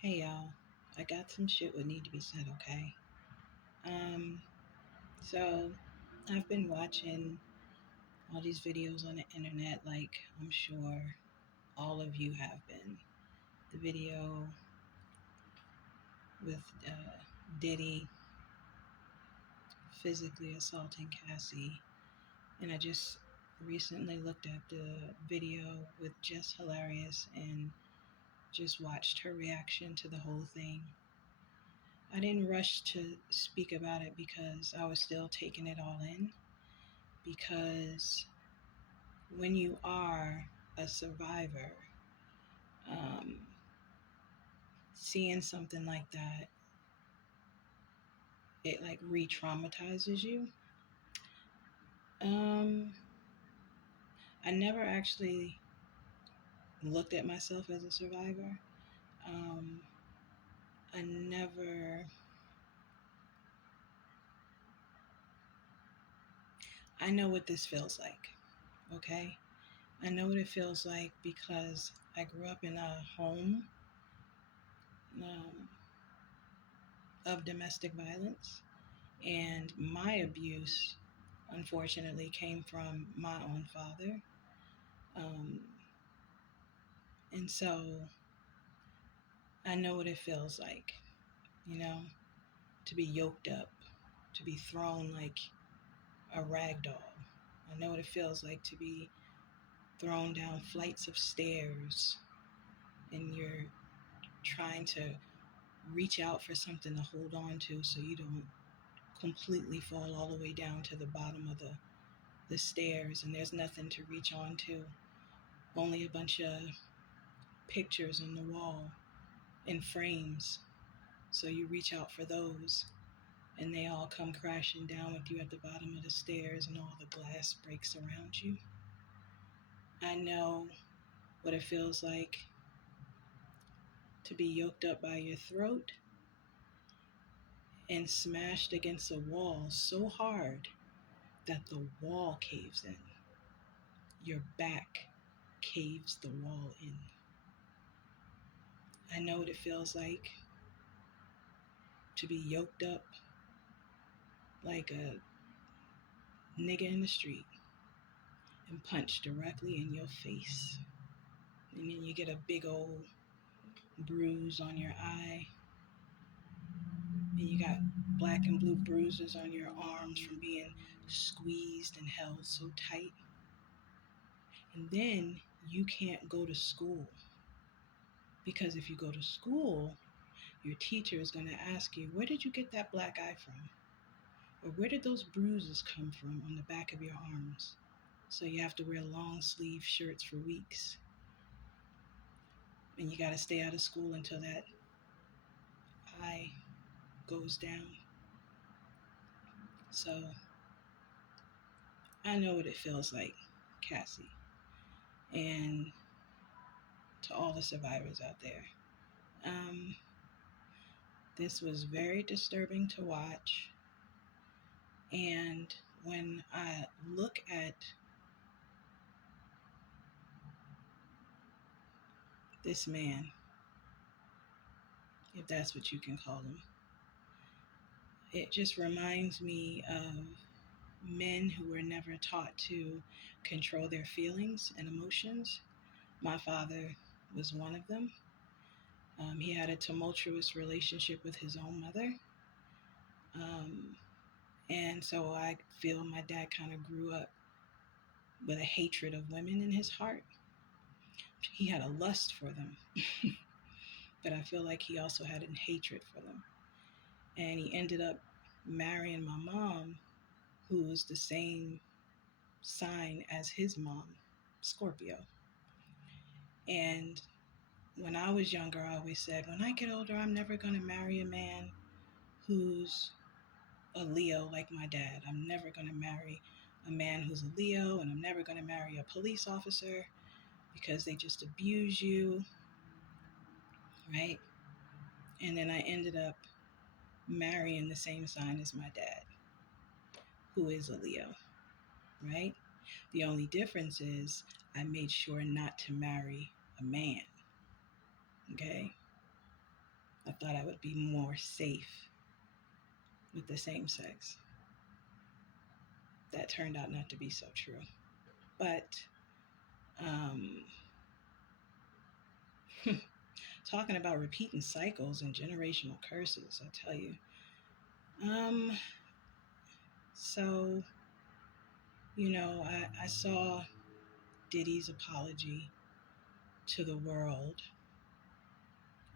Hey y'all, I got some shit would need to be said, okay? Um, so I've been watching all these videos on the internet, like I'm sure all of you have been. The video with Diddy physically assaulting Cassie, and I just recently looked at the video with Jess Hilarious and just watched her reaction to the whole thing. I didn't rush to speak about it because I was still taking it all in. Because when you are a survivor, um, seeing something like that, it like re-traumatizes you. Um, I never actually looked at myself as a survivor. Um, I never, I know what this feels like, okay? I know what it feels like because I grew up in a home um, of domestic violence, and my abuse unfortunately came from my own father. Um, and so I know what it feels like, you know, to be yoked up, to be thrown like a rag doll. I know what it feels like to be thrown down flights of stairs and you're trying to reach out for something to hold on to so you don't completely fall all the way down to the bottom of the stairs and there's nothing to reach on to, only a bunch of pictures on the wall in frames. So you reach out for those and they all come crashing down with you at the bottom of the stairs and all the glass breaks around you. I know what it feels like to be yoked up by your throat and smashed against a wall so hard that the wall caves in. Your back caves the wall in. I know what it feels like to be yoked up like a nigga in the street and punched directly in your face. And then you get a big old bruise on your eye. And you got black and blue bruises on your arms from being squeezed and held so tight. And then you can't go to school. Because if you go to school, your teacher is going to ask you, where did you get that black eye from? Or where did those bruises come from on the back of your arms? So you have to wear long sleeve shirts for weeks. And you got to stay out of school until that eye goes down. So I know what it feels like, Cassie. And to all the survivors out there. Um, this was very disturbing to watch. And when I look at this man, if that's what you can call him, it just reminds me of men who were never taught to control their feelings and emotions. My father was one of them. He had a tumultuous relationship with his own mother. Um, and so I feel my dad kind of grew up with a hatred of women in his heart. He had a lust for them, but I feel like he also had a hatred for them. And he ended up marrying my mom, who was the same sign as his mom, Scorpio. And when I was younger, I always said, when I get older, I'm never going to marry a man who's a Leo like my dad. I'm never going to marry a man who's a Leo, and I'm never going to marry a police officer because they just abuse you, right? And then I ended up marrying the same sign as my dad, who is a Leo, right? The only difference is I made sure not to marry a man, okay? thought I would be more safe with the same sex. That turned out not to be so true. But um, talking about repeating cycles and generational curses, I tell you. Um, so, I saw Diddy's apology to the world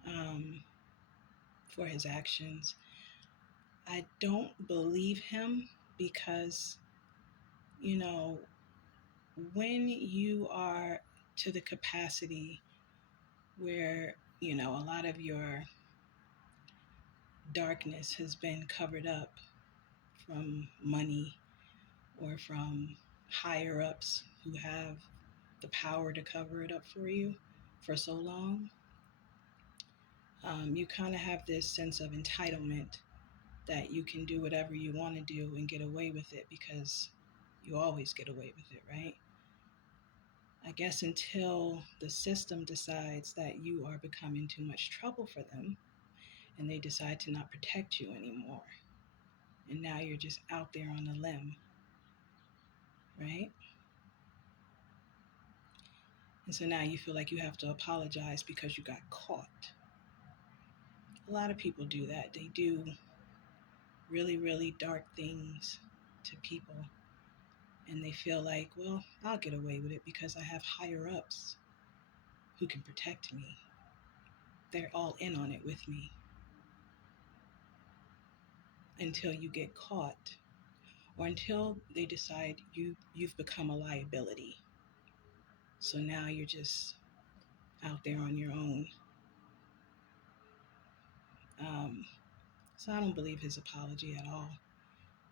um, for his actions. I don't believe him because, you know, when you are to the capacity where, a lot of your darkness has been covered up from money or from higher ups who have the power to cover it up for you for so long, you kind of have this sense of entitlement that you can do whatever you want to do and get away with it because you always get away with it, right? I guess until the system decides that you are becoming too much trouble for them and they decide to not protect you anymore. And now you're just out there on a limb, right? And so now you feel like you have to apologize because you got caught. A lot of people do that. They do really, really dark things to people. And they feel like, well, I'll get away with it because I have higher ups who can protect me. They're all in on it with me. Until you get caught or until they decide you've become a liability. So now you're just out there on your own. So I don't believe his apology at all.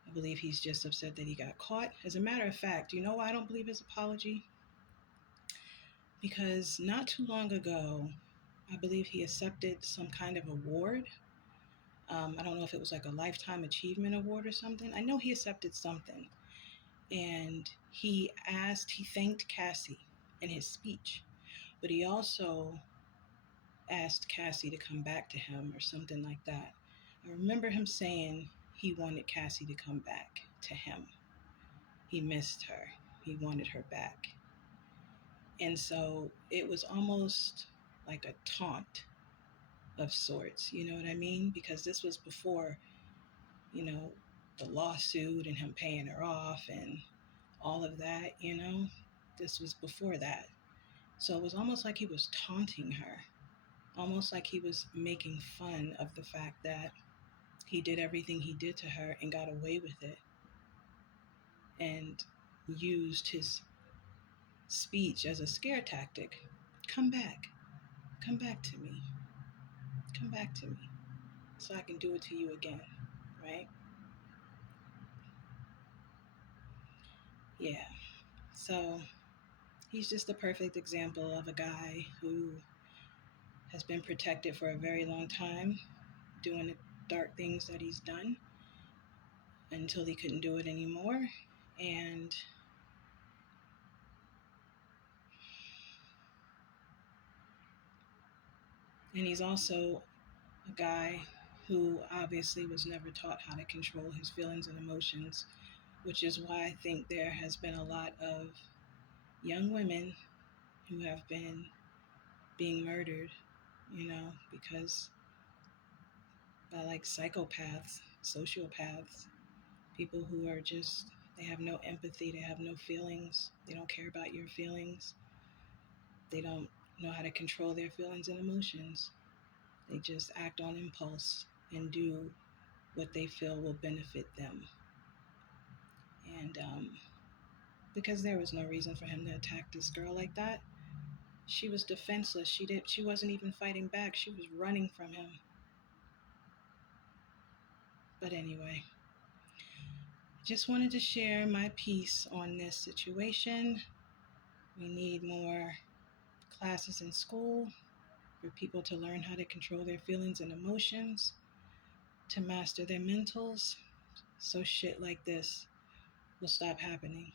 I believe he's just upset that he got caught. As a matter of fact, you know why I don't believe his apology? Because not too long ago, I believe he accepted some kind of award. I don't know if it was like a Lifetime Achievement Award or something. I know he accepted something. And he thanked Cassie in his speech. But he also asked Cassie to come back to him or something like that. I remember him saying he wanted Cassie to come back to him. He missed her. He wanted her back. And so it was almost like a taunt of sorts, you know what I mean? Because this was before, the lawsuit and him paying her off and all of that, This was before that. So it was almost like he was taunting her, almost like he was making fun of the fact that he did everything he did to her and got away with it and used his speech as a scare tactic. Come back to me, come back to me so I can do it to you again, right? Yeah, so he's just a perfect example of a guy who has been protected for a very long time, doing the dark things that he's done until he couldn't do it anymore. And he's also a guy who obviously was never taught how to control his feelings and emotions, which is why I think there has been a lot of young women who have been being murdered, because by like psychopaths, sociopaths, people who are just, they have no empathy, they have no feelings, they don't care about your feelings, they don't know how to control their feelings and emotions. They just act on impulse and do what they feel will benefit them. And because there was no reason for him to attack this girl like that. She was defenseless. She wasn't even fighting back. She was running from him. But anyway, just wanted to share my piece on this situation. We need more classes in school for people to learn how to control their feelings and emotions, to master their mentals, so shit like this will stop happening.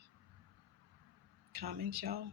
Comments, y'all?